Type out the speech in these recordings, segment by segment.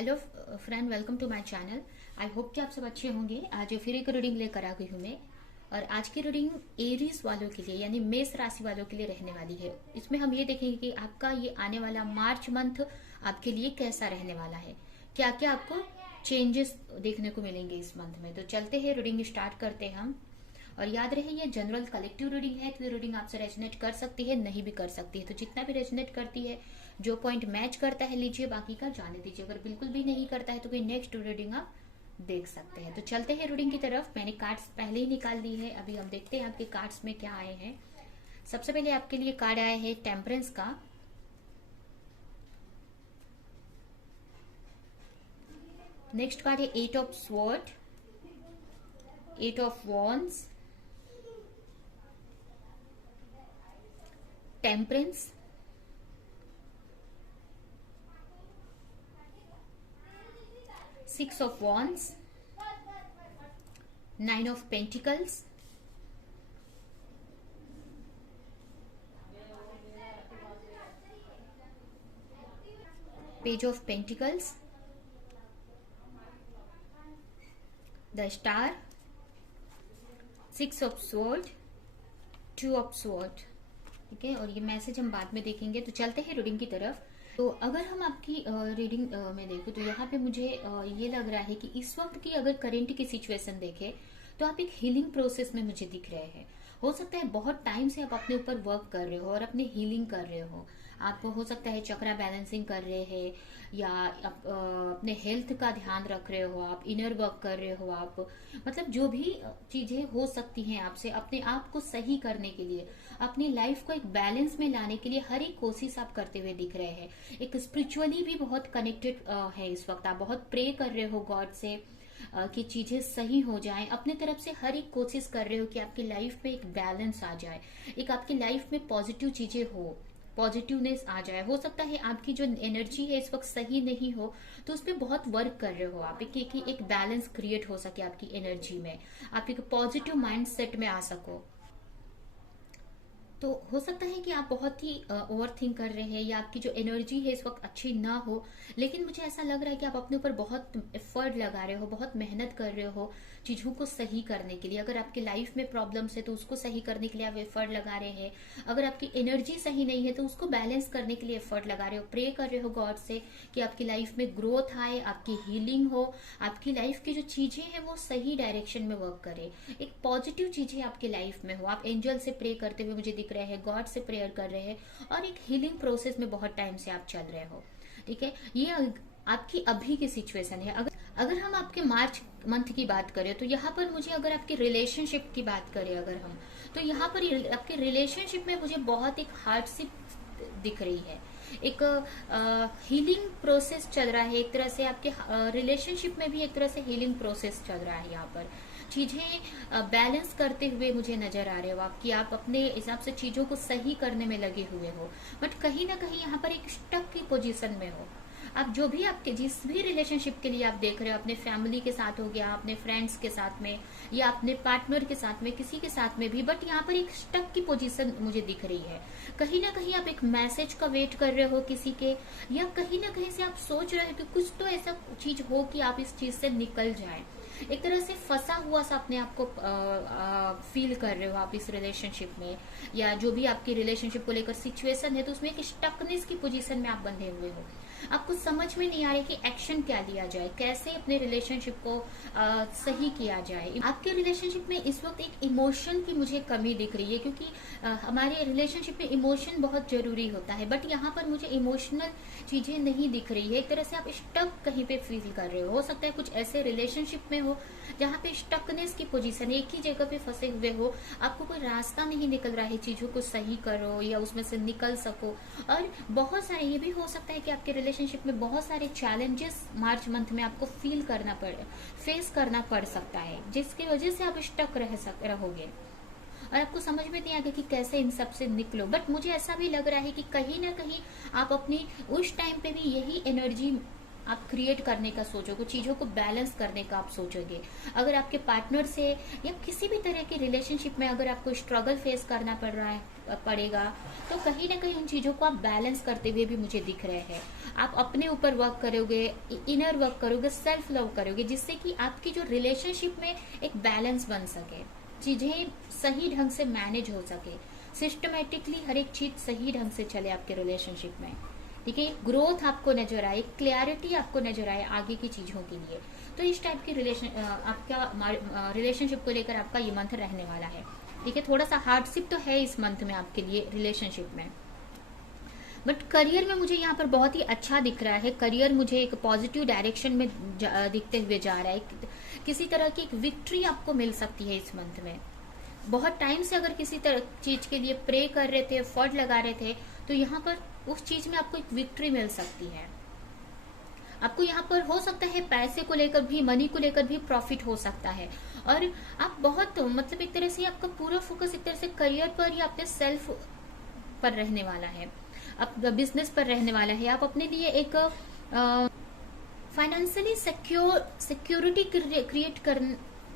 Hello friend, welcome to my channel. I hope कि आप सब अच्छे होंगे। आज फिर एक रीडिंग लेकर आ गई हूँ मैं। और आज की रीडिंग एरीज वालों के लिए यानी मेष राशि वालों के लिए रहने वाली है। इसमें हम ये देखेंगे कि आपका ये आने वाला मार्च मंथ आपके लिए कैसा रहने वाला है, क्या क्या आपको चेंजेस देखने को मिलेंगे इस मंथ में। तो चलते हैं, रीडिंग स्टार्ट करते हैं हम। और याद रहे ये जनरल कलेक्टिव रीडिंग है, तो ये रीडिंग आपसे रेजोनेट कर सकती है, नहीं भी कर सकती है। तो जितना भी रेजोनेट करती है, जो पॉइंट मैच करता है लीजिए, बाकी का जाने दीजिए। अगर बिल्कुल भी नहीं करता है तो कोई नेक्स्ट रीडिंग आप देख सकते हैं। तो चलते हैं रीडिंग की तरफ। मैंने कार्ड्स पहले ही निकाल दी है, अभी हम देखते हैं आपके कार्ड्स में क्या आए हैं। सबसे पहले आपके लिए कार्ड आया है टेम्परेंस का। नेक्स्ट कार्ड है eight of sword, eight of wands, temperance, six of wands, nine of pentacles, page of pentacles, the star, six of sword, two of sword. ठीक है, और ये मैसेज हम बाद में देखेंगे। तो चलते हैं रीडिंग की तरफ। तो अगर हम आपकी रीडिंग में देखें तो यहाँ पे मुझे ये लग रहा है कि इस वक्त की अगर करंट की सिचुएशन देखें तो आप एक हीलिंग प्रोसेस में मुझे दिख रहे हैं। हो सकता है बहुत टाइम से आप अपने ऊपर वर्क कर रहे हो और अपने हीलिंग कर रहे हो। आप हो सकता है चक्रा बैलेंसिंग कर रहे हैं, या आप अपने हेल्थ का ध्यान रख रहे हो, आप इनर वर्क कर रहे हो, आप मतलब जो भी चीजें हो सकती हैं आपसे अपने आप को सही करने के लिए, अपनी लाइफ को एक बैलेंस में लाने के लिए हर एक कोशिश आप करते हुए दिख रहे हैं। एक स्पिरिचुअली भी बहुत कनेक्टेड है इस वक्त। आप बहुत प्रे कर रहे हो गॉड से कि चीजें सही हो जाएं। अपने तरफ से हर एक कोशिश कर रहे हो कि आपकी लाइफ में एक बैलेंस आ जाए, एक आपकी लाइफ में पॉजिटिव चीजें हो, पॉजिटिवनेस आ जाए। हो सकता है आपकी जो एनर्जी है इस वक्त सही नहीं हो, तो उस पर बहुत वर्क कर रहे हो आप कि एक बैलेंस क्रिएट हो सके आपकी एनर्जी में, आप एक पॉजिटिव माइंड सेट में आ सको। तो हो सकता है कि आप बहुत ही ओवर थिंक कर रहे हैं, या आपकी जो एनर्जी है इस वक्त अच्छी ना हो, लेकिन मुझे ऐसा लग रहा है कि आप अपने ऊपर बहुत एफर्ट लगा रहे हो, बहुत मेहनत कर रहे हो चीजों को सही करने के लिए। अगर आपकी लाइफ में प्रॉब्लम्स है तो उसको सही करने के लिए आप एफर्ट लगा रहे हैं। अगर आपकी एनर्जी सही नहीं है तो उसको बैलेंस करने के लिए एफर्ट लगा रहे हो, प्रे कर रहे हो गॉड से कि आपकी लाइफ में ग्रोथ आए, आपकी हीलिंग हो, आपकी लाइफ की जो चीजें हैं वो सही डायरेक्शन में वर्क करे, एक पॉजिटिव चीजें आपकी लाइफ में हो। आप एंजल से प्रे करते हुए मुझे दिख रहे हैं, गॉड से प्रेयर कर रहे हैं, और एक हीलिंग प्रोसेस में बहुत टाइम से आप चल रहे हो। ठीक है, ये आपकी अभी की सिचुएशन है। अगर हम आपके मार्च मंथ की बात करें तो यहाँ पर मुझे, अगर आपकी रिलेशनशिप की बात करें अगर हम, तो यहाँ पर आपके रिलेशनशिप में मुझे बहुत एक हार्डशिप दिख रही है। एक हीलिंग प्रोसेस चल रहा है एक तरह से आपके रिलेशनशिप में भी, एक तरह से हीलिंग प्रोसेस चल रहा है। यहाँ पर चीजें बैलेंस करते हुए मुझे नजर आ रहे हो आप, कि आप अपने हिसाब से चीजों को सही करने में लगे हुए हो, बट कहीं ना कहीं यहाँ पर एक स्टक की पोजीशन में हो। आप जो भी आपके जिस भी रिलेशनशिप के लिए आप देख रहे हो, अपने फैमिली के साथ हो गया, अपने फ्रेंड्स के साथ में, या अपने पार्टनर के साथ में, किसी के साथ में भी, बट यहाँ पर एक स्टक की पोजीशन मुझे दिख रही है। कहीं ना कहीं आप एक मैसेज का वेट कर रहे हो किसी के, या कहीं ना कहीं से आप सोच रहे हो कि कुछ तो ऐसा चीज हो कि आप इस चीज से निकल जाए। एक तरह से फंसा हुआ सा अपने आप को फील कर रहे हो आप इस रिलेशनशिप में, या जो भी आपकी रिलेशनशिप को लेकर सिचुएशन है, तो उसमें एक स्टकनेस की पोजीशन में आप बंधे हुए हो। आपको समझ में नहीं आ रहा कि एक्शन क्या लिया जाए, कैसे अपने रिलेशनशिप को सही किया जाए। आपके रिलेशनशिप में इस वक्त एक इमोशन की मुझे कमी दिख रही है, क्योंकि हमारे रिलेशनशिप में इमोशन बहुत जरूरी होता है, बट यहाँ पर मुझे इमोशनल चीजें नहीं दिख रही है। एक तरह से आप स्टक कहीं पे फील कर रहे हो सकता है कुछ ऐसे रिलेशनशिप में हो जहाँ पे स्टकनेस की पोजीशन, एक ही जगह पे फंसे हुए हो, आपको कोई रास्ता नहीं निकल रहा है चीजों को सही करो या उसमें से निकल सको। और बहुत सारे ये भी हो सकता है कि आपके रिलेशनशिप में बहुत सारे चैलेंजेस मार्च मंथ में आपको फेस करना पड़ सकता है, जिसकी वजह से आप स्टक रहोगे और आपको समझ में नहीं आएगा कि कैसे इन सब से निकलो। बट मुझे ऐसा भी लग रहा है कि कहीं ना कहीं आप अपनी उस टाइम पे भी यही एनर्जी आप क्रिएट करने का सोचोगे, चीजों को बैलेंस करने का आप सोचोगे। अगर आपके पार्टनर से या किसी भी तरह की रिलेशनशिप में अगर आपको स्ट्रगल फेस करना पड़ रहा है पड़ेगा। तो कहीं ना कहीं उन चीजों को आप बैलेंस करते हुए भी मुझे दिख रहे हैं। आप अपने ऊपर वर्क करोगे, इनर वर्क करोगे, सेल्फ लव करोगे, जिससे कि आपकी जो रिलेशनशिप में एक बैलेंस बन सके, चीजें सही ढंग से मैनेज हो सके, सिस्टमेटिकली हर एक चीज सही ढंग से चले आपके रिलेशनशिप में। ठीक है, ग्रोथ आपको नजर आए, क्लैरिटी आपको नजर आए आगे की चीजों के लिए। तो इस टाइप की आपका रिलेशनशिप को लेकर आपका ये मंथ रहने वाला है। ठीक है, थोड़ा सा हार्डशिप तो है इस मंथ में आपके लिए रिलेशनशिप में, बट करियर में मुझे यहाँ पर बहुत ही अच्छा दिख रहा है। करियर मुझे एक पॉजिटिव डायरेक्शन में दिखते हुए जा रहा है। किसी तरह की एक विक्ट्री आपको मिल सकती है इस मंथ में। बहुत टाइम से अगर किसी तरह चीज के लिए प्रे कर रहे थे, एफर्ट लगा रहे थे, तो यहाँ पर उस चीज में आपको एक विक्ट्री मिल सकती है। आपको यहाँ पर हो सकता है पैसे को लेकर भी, मनी को लेकर भी प्रॉफिट हो सकता है। और आप बहुत मतलब एक तरह से आपका पूरा फोकस एक तरह से करियर पर या अपने सेल्फ पर रहने वाला है, अब बिजनेस पर रहने वाला है। आप अपने लिए एक फाइनेंशियली सिक्योरिटी क्रिएट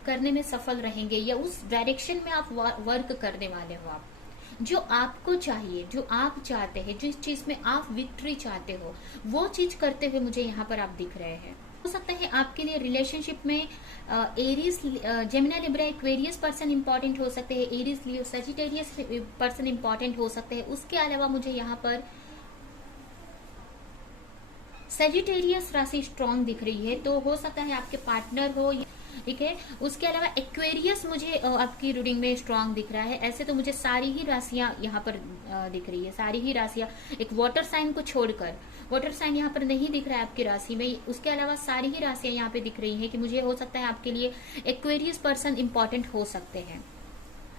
करने में सफल रहेंगे, या उस डायरेक्शन में आप वर्क करने वाले हो। आप जो आपको चाहिए, जो आप चाहते हैं, जिस चीज में आप विक्ट्री चाहते हो, वो चीज करते हुए मुझे यहाँ पर आप दिख रहे हैं। हो सकता है आपके लिए रिलेशनशिप में Aries, Gemini, Libra, Aquarius person important हो सकते हैं, एरीज, लियो, सजिटेरियस पर्सन इंपॉर्टेंट हो सकते हैं। उसके अलावा मुझे यहाँ पर सजिटेरियस राशि स्ट्रांग दिख रही है, तो हो सकता है आपके पार्टनर हो। ठीक है, उसके अलावा एक्वेरियस मुझे आपकी रीडिंग में स्ट्रांग दिख रहा है। ऐसे तो मुझे सारी ही राशियां यहाँ पर दिख रही है, सारी ही राशियां, एक वाटर साइन को छोड़कर, वाटर साइन यहाँ पर नहीं दिख रहा है आपकी राशि में। उसके अलावा सारी ही राशियां यहाँ पे दिख रही है कि मुझे हो सकता है आपके लिए एक्वेरियस पर्सन इंपॉर्टेंट हो सकते हैं।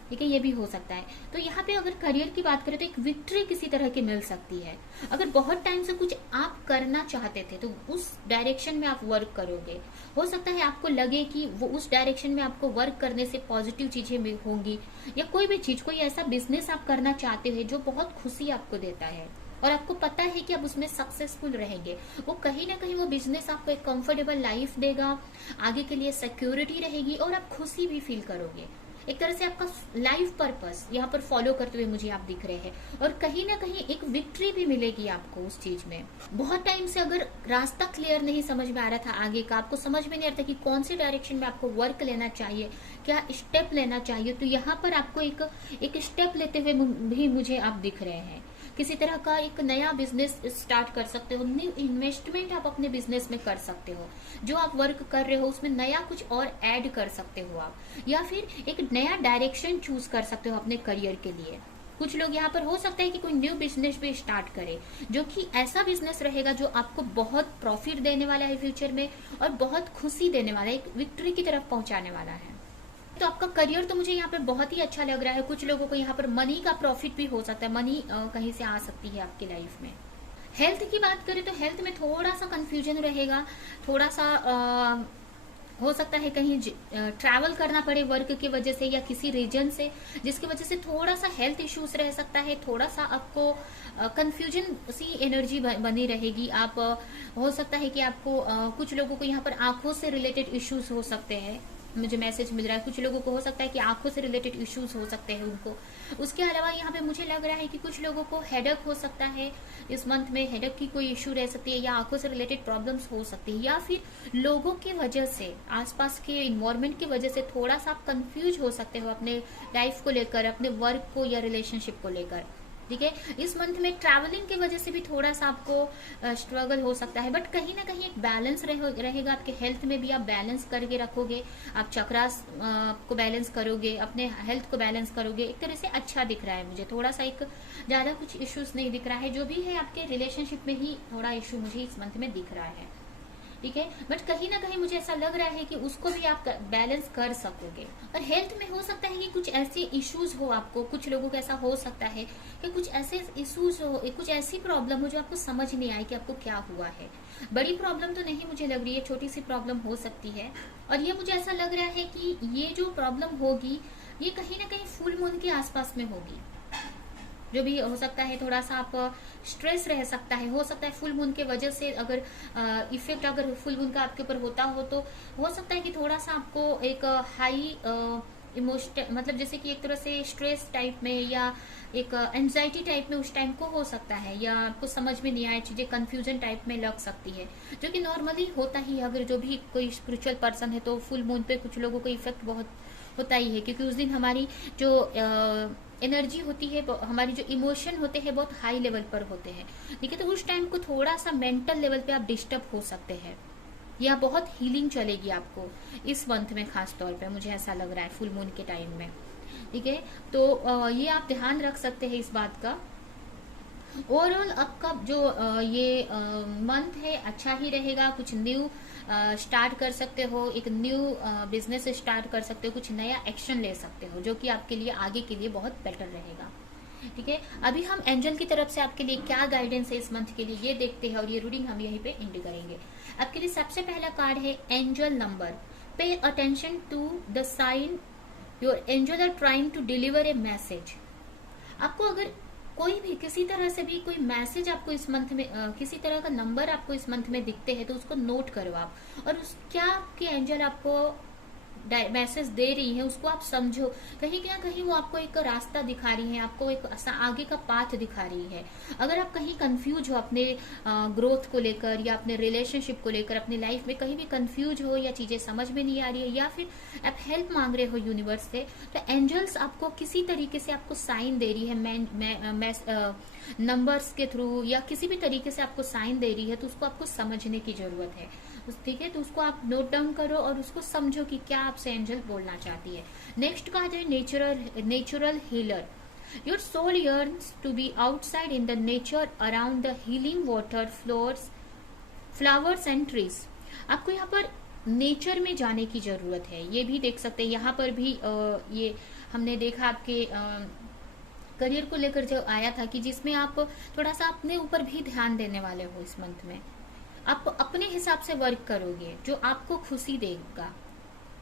ठीक है, ये भी हो सकता है। तो यहाँ पे अगर करियर की बात करें तो एक विक्ट्री किसी तरह की मिल सकती है। अगर बहुत टाइम से कुछ आप करना चाहते थे तो उस डायरेक्शन में आप वर्क करोगे। हो सकता है आपको लगे कि वो उस डायरेक्शन में आपको वर्क करने से पॉजिटिव चीजें होंगी, या कोई भी चीज, कोई ऐसा बिजनेस आप करना चाहते हो जो बहुत खुशी आपको देता है और आपको पता है कि आप उसमें सक्सेसफुल रहेंगे। वो कहीं ना कहीं वो बिजनेस आपको एक कंफर्टेबल लाइफ देगा, आगे के लिए सिक्योरिटी रहेगी और आप खुशी भी फील करोगे। एक तरह से आपका लाइफ पर्पस यहाँ पर फॉलो करते हुए मुझे आप दिख रहे हैं, और कहीं ना कहीं एक विक्ट्री भी मिलेगी आपको उस चीज में। बहुत टाइम से अगर रास्ता क्लियर नहीं समझ में आ रहा था आगे का, आपको समझ में नहीं आ रहा था कि कौन से डायरेक्शन में आपको वर्क लेना चाहिए, क्या स्टेप लेना चाहिए, तो यहाँ पर आपको एक स्टेप लेते हुए भी मुझे आप दिख रहे हैं। किसी तरह का एक नया बिजनेस स्टार्ट कर सकते हो, न्यू इन्वेस्टमेंट आप अपने बिजनेस में कर सकते हो, जो आप वर्क कर रहे हो उसमें नया कुछ और ऐड कर सकते हो आप, या फिर एक नया डायरेक्शन चूज कर सकते हो अपने करियर के लिए। कुछ लोग यहाँ पर हो सकता है कि कोई न्यू बिजनेस भी स्टार्ट करे, जो कि ऐसा बिजनेस रहेगा जो आपको बहुत प्रॉफिट देने वाला है फ्यूचर में, और बहुत खुशी देने वाला है, एक विक्ट्री की तरफ पहुंचाने वाला है। तो आपका करियर तो मुझे यहाँ पर बहुत ही अच्छा लग रहा है। कुछ लोगों को यहाँ पर मनी का प्रॉफिट भी हो सकता है, मनी कहीं से आ सकती है आपकी लाइफ में। हेल्थ की बात करें तो हेल्थ में थोड़ा सा कंफ्यूजन रहेगा, थोड़ा सा हो सकता है कहीं ट्रैवल करना पड़े वर्क की वजह से या किसी रीजन से, जिसकी वजह से थोड़ा सा हेल्थ इश्यूज रह सकता है। थोड़ा सा आपको कंफ्यूजन सी एनर्जी बनी रहेगी। आप हो सकता है कि आपको कुछ लोगों को यहाँ पर आंखों से रिलेटेड इश्यूज हो सकते हैं, मुझे मैसेज मिल रहा है। कुछ लोगों को हो सकता है कि आंखों से रिलेटेड इश्यूज हो सकते हैं उनको। उसके अलावा यहाँ पे मुझे लग रहा है कि कुछ लोगों को हेडेक हो सकता है इस मंथ में, हेडेक की कोई इश्यू रह सकती है, या आंखों से रिलेटेड प्रॉब्लम्स हो सकती है, या फिर लोगों की वजह से, आसपास के इन्वायरमेंट की वजह से थोड़ा सा आप कंफ्यूज हो सकते हो अपने लाइफ को लेकर, अपने वर्क को या रिलेशनशिप को लेकर। ठीक है, इस मंथ में ट्रैवलिंग की वजह से भी थोड़ा सा आपको स्ट्रगल हो सकता है, बट कहीं ना कहीं एक बैलेंस रहेगा। आपके हेल्थ में भी आप बैलेंस करके रखोगे, आप चक्रास को बैलेंस करोगे, अपने हेल्थ को बैलेंस करोगे। एक तरह से अच्छा दिख रहा है मुझे, थोड़ा सा एक ज्यादा कुछ इश्यूज नहीं दिख रहा है। जो भी है आपके रिलेशनशिप में ही थोड़ा इश्यू मुझे इस मंथ में दिख रहा है। ठीक है, बट कहीं ना कहीं मुझे ऐसा लग रहा है कि उसको भी आप बैलेंस कर सकोगे। और हेल्थ में हो सकता है कि कुछ ऐसे इश्यूज हो आपको, कुछ लोगों को ऐसा हो सकता है कि कुछ ऐसे इश्यूज हो, कुछ ऐसी प्रॉब्लम हो जो आपको समझ नहीं आए कि आपको क्या हुआ है। बड़ी प्रॉब्लम तो नहीं मुझे लग रही है, छोटी सी प्रॉब्लम हो सकती है। और ये मुझे ऐसा लग रहा है कि ये जो प्रॉब्लम होगी ये कहीं ना कहीं फुल मून के आसपास में होगी। जो भी हो सकता है, थोड़ा सा आप स्ट्रेस रह सकता है, हो सकता है फुल मून के वजह से अगर इफेक्ट अगर फुल मून का आपके ऊपर होता हो तो हो सकता है कि थोड़ा सा आपको एक हाई इमोशन, मतलब जैसे कि एक तरह से स्ट्रेस टाइप में या एक एंजाइटी टाइप में उस टाइम को हो सकता है, या आपको समझ में नहीं आए चीजें, कंफ्यूजन टाइप में लग सकती है, जो कि नॉर्मली होता ही है। अगर जो भी कोई स्पिरिचुअल पर्सन है तो फुल मून पे कुछ लोगों को इफेक्ट बहुत होता ही है, क्योंकि उस दिन हमारी जो एनर्जी होती है, हमारी जो इमोशन होते हैं बहुत हाई लेवल पर होते हैं, ठीक है। तो उस टाइम को थोड़ा सा मेंटल लेवल पे आप डिस्टर्ब हो सकते हैं, या बहुत हीलिंग चलेगी आपको इस मंथ में, खास तौर पे मुझे ऐसा लग रहा है फुल मून के टाइम में, ठीक है। तो ये आप ध्यान रख सकते हैं इस बात का। ओवरऑल आपका जो ये मंथ है अच्छा ही रहेगा। कुछ न्यू स्टार्ट कर सकते हो, एक न्यू बिजनेस स्टार्ट कर सकते हो, कुछ नया एक्शन ले सकते हो, जो कि आपके लिए आगे के लिए बहुत बेटर रहेगा, ठीक है। अभी हम एंजल की तरफ से आपके लिए क्या गाइडेंस है इस मंथ के लिए ये देखते हैं, और ये रीडिंग हम यहीं पे एंड करेंगे। आपके लिए सबसे पहला कार्ड है angel number. Pay attention to the sign your angel are trying to deliver a message. आपको अगर कोई भी किसी तरह से भी कोई मैसेज आपको इस मंथ में किसी तरह का नंबर आपको इस मंथ में दिखते हैं, तो उसको नोट करो आप, और उस क्या आपके एंजल आपको मैसेज दे रही है उसको आप समझो। कहीं ना कहीं वो आपको एक रास्ता दिखा रही है, आपको एक आगे का पाथ दिखा रही है। अगर आप कहीं कंफ्यूज हो अपने ग्रोथ को लेकर, या अपने रिलेशनशिप को लेकर, अपनी लाइफ में कहीं भी कंफ्यूज हो, या चीजें समझ में नहीं आ रही है, या फिर आप हेल्प मांग रहे हो यूनिवर्स से, तो एंजल्स आपको किसी तरीके से आपको साइन दे रही है, नंबर्स के थ्रू या किसी भी तरीके से आपको साइन दे रही है, तो उसको आपको समझने की जरूरत है, ठीक है। तो उसको आप नोट डाउन करो और उसको समझो कि क्या आपसे एंजल बोलना चाहती है। नेक्स्ट कार्ड है natural healer. Your soul yearns to be outside in the nature around the healing water, flowers and trees। आपको यहाँ पर नेचर में जाने की जरूरत है, ये भी देख सकते हैं। यहाँ पर भी ये हमने देखा आपके करियर को लेकर जो आया था, कि जिसमें आप थोड़ा सा अपने ऊपर भी ध्यान देने वाले हो इस मंथ में। आप अपने हिसाब से वर्क करोगे जो आपको खुशी देगा,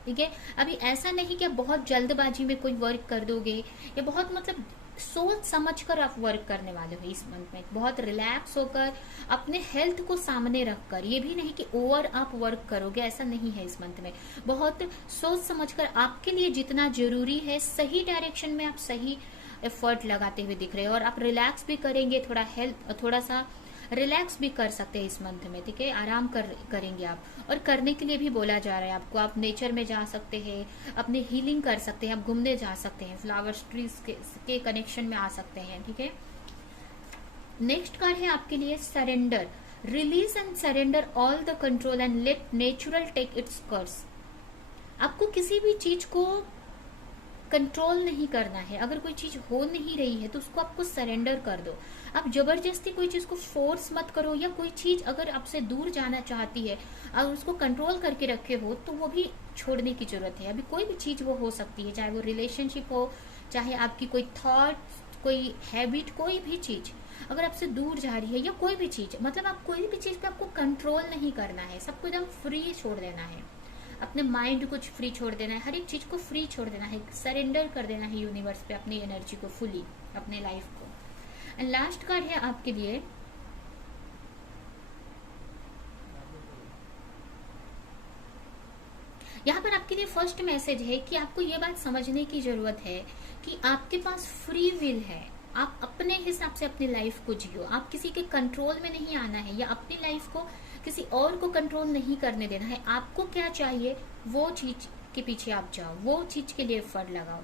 ठीक है। अभी ऐसा नहीं कि आप बहुत जल्दबाजी में कोई वर्क कर दोगे, या बहुत मतलब सोच समझकर आप वर्क करने वाले हो इस मंथ में, बहुत रिलैक्स होकर, अपने हेल्थ को सामने रखकर। ये भी नहीं कि ओवर आप वर्क करोगे, ऐसा नहीं है इस मंथ में। बहुत सोच समझकर, आपके लिए जितना जरूरी है सही डायरेक्शन में आप सही एफर्ट लगाते हुए दिख रहे हो, और आप रिलैक्स भी करेंगे, थोड़ा सा रिलैक्स भी कर सकते हैं इस मंथ में, ठीक है। आराम करेंगे आप, और करने के लिए भी बोला जा रहा है आपको। आप नेचर में जा सकते हैं, अपने हीलिंग कर सकते हैं, आप घूमने जा सकते हैं, फ्लावर्स ट्रीज के कनेक्शन में आ सकते हैं, ठीक है। नेक्स्ट कार्ड है आपके लिए surrender. Release and surrender all the control and let natural take its course. आपको किसी भी चीज को कंट्रोल नहीं करना है। अगर कोई चीज हो नहीं रही है तो उसको आपको सरेंडर कर दो। आप जबरदस्ती कोई चीज को फोर्स मत करो, या कोई चीज अगर आपसे दूर जाना चाहती है और उसको कंट्रोल करके रखे हो, तो वो भी छोड़ने की जरूरत है। अभी कोई भी चीज वो हो सकती है, चाहे वो रिलेशनशिप हो, चाहे आपकी कोई थॉट, कोई हैबिट, कोई भी चीज अगर आपसे दूर जा रही है, या कोई भी चीज, मतलब आप कोई भी चीज पे आपको कंट्रोल नहीं करना है, सबको एकदम फ्री छोड़ देना है। अपने माइंड को फ्री छोड़ देना है, हर एक चीज को फ्री छोड़ देना है, सरेंडर कर देना है यूनिवर्स पे अपनी एनर्जी को फुली, अपने लाइफ को। एंड लास्ट कार्ड है आपके लिए यहाँ पर आपके लिए फर्स्ट मैसेज है कि आपको ये बात समझने की जरूरत है कि आपके पास फ्री विल है। आप अपने हिसाब से अपनी लाइफ को जियो, आप किसी के कंट्रोल में नहीं आना है, या अपनी लाइफ को किसी और को कंट्रोल नहीं करने देना है। आपको क्या चाहिए वो चीज के पीछे आप जाओ, वो चीज के लिए एफर्ट लगाओ।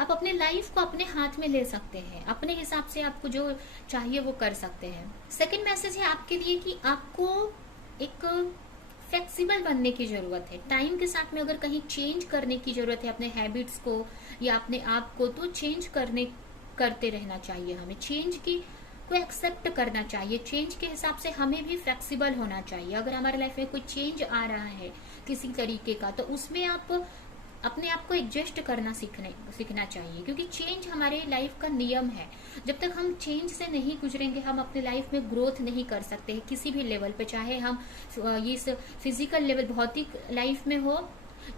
आप अपने लाइफ को अपने हाथ में ले सकते हैं, अपने हिसाब से आपको जो चाहिए वो कर सकते हैं। सेकंड मैसेज है आपके लिए कि आपको एक फ्लेक्सिबल बनने की जरूरत है। टाइम के साथ में अगर कहीं चेंज करने की जरूरत है अपने हैबिट्स को या अपने आप को, तो चेंज करते रहना चाहिए। हमें चेंज को एक्सेप्ट करना चाहिए, चेंज के हिसाब से हमें भी फ्लेक्सिबल होना चाहिए। अगर हमारे लाइफ में कोई चेंज आ रहा है किसी तरीके का, तो उसमें आप अपने आप को एडजस्ट करना सीखना चाहिए, क्योंकि चेंज हमारे लाइफ का नियम है। जब तक हम चेंज से नहीं गुजरेंगे, हम अपने लाइफ में ग्रोथ नहीं कर सकते हैं किसी भी लेवल पे, चाहे हम ये फिजिकल लेवल, भौतिक लाइफ में हो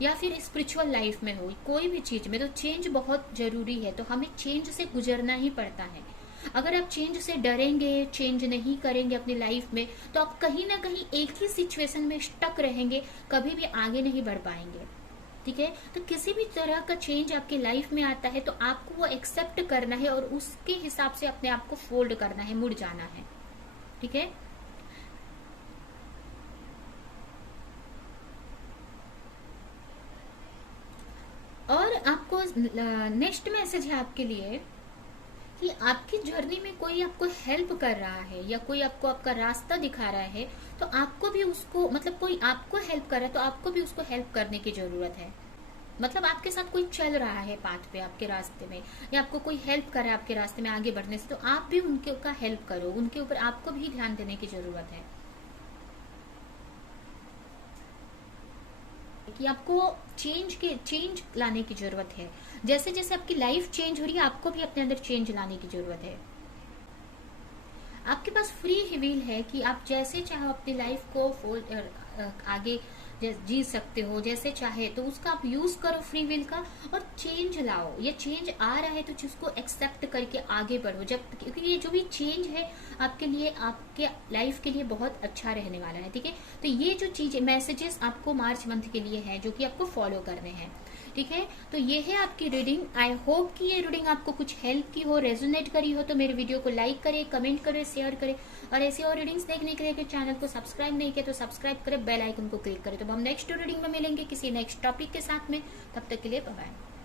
या फिर स्पिरिचुअल लाइफ में हो, कोई भी चीज में तो चेंज बहुत जरूरी है। तो हमें चेंज से गुजरना ही पड़ता है। अगर आप चेंज से डरेंगे, चेंज नहीं करेंगे अपनी लाइफ में, तो आप कहीं ना कहीं एक ही सिचुएशन में स्टक रहेंगे, कभी भी आगे नहीं बढ़ पाएंगे। ठीक है। तो किसी भी तरह का चेंज आपके लाइफ में आता है तो आपको वो एक्सेप्ट करना है और उसके हिसाब से अपने आप को फोल्ड करना है, मुड़ जाना है। ठीक है। और आपको नेक्स्ट मैसेज है आपके लिए कि आपकी जर्नी में कोई आपको हेल्प कर रहा है या कोई आपको आपका रास्ता दिखा रहा है, तो आपको भी उसको, मतलब कोई आपको हेल्प कर रहा है तो आपको भी उसको हेल्प करने की जरूरत है। मतलब आपके साथ कोई चल रहा है पाथ पे, आपके रास्ते में, या आपको कोई हेल्प कर रहा है आपके रास्ते में आगे बढ़ने से, तो आप भी उनके का हेल्प करो, उनके ऊपर आपको भी ध्यान देने की जरूरत है कि आपको चेंज लाने की जरूरत है। जैसे जैसे आपकी लाइफ चेंज हो रही है, आपको भी अपने अंदर चेंज लाने की जरूरत है। आपके पास फ्री व्हील है कि आप जैसे चाहो अपनी लाइफ को आगे जी सकते हो जैसे चाहे, तो उसका आप यूज करो फ्री विल का, और चेंज लाओ। ये चेंज आ रहा है तो जिसको एक्सेप्ट करके आगे बढ़ो, जब, क्योंकि ये जो भी चेंज है आपके लिए, आपके लाइफ के लिए बहुत अच्छा रहने वाला है। ठीक है। तो ये जो चीज मैसेजेस आपको मार्च मंथ के लिए है जो कि आपको फॉलो करने हैं। ठीक है। तो ये है आपकी रीडिंग। आई होप कि ये रीडिंग आपको कुछ हेल्प की हो, रेजोनेट करी हो। तो मेरे वीडियो को लाइक करें, कमेंट करें, शेयर करें, और ऐसी और रीडिंग्स देखने के लिए अगर चैनल को सब्सक्राइब नहीं किया तो सब्सक्राइब करें, बेल आइकन को क्लिक करें। तो हम नेक्स्ट रीडिंग में मिलेंगे किसी नेक्स्ट टॉपिक के साथ में। तब तक के लिए बाय बाय।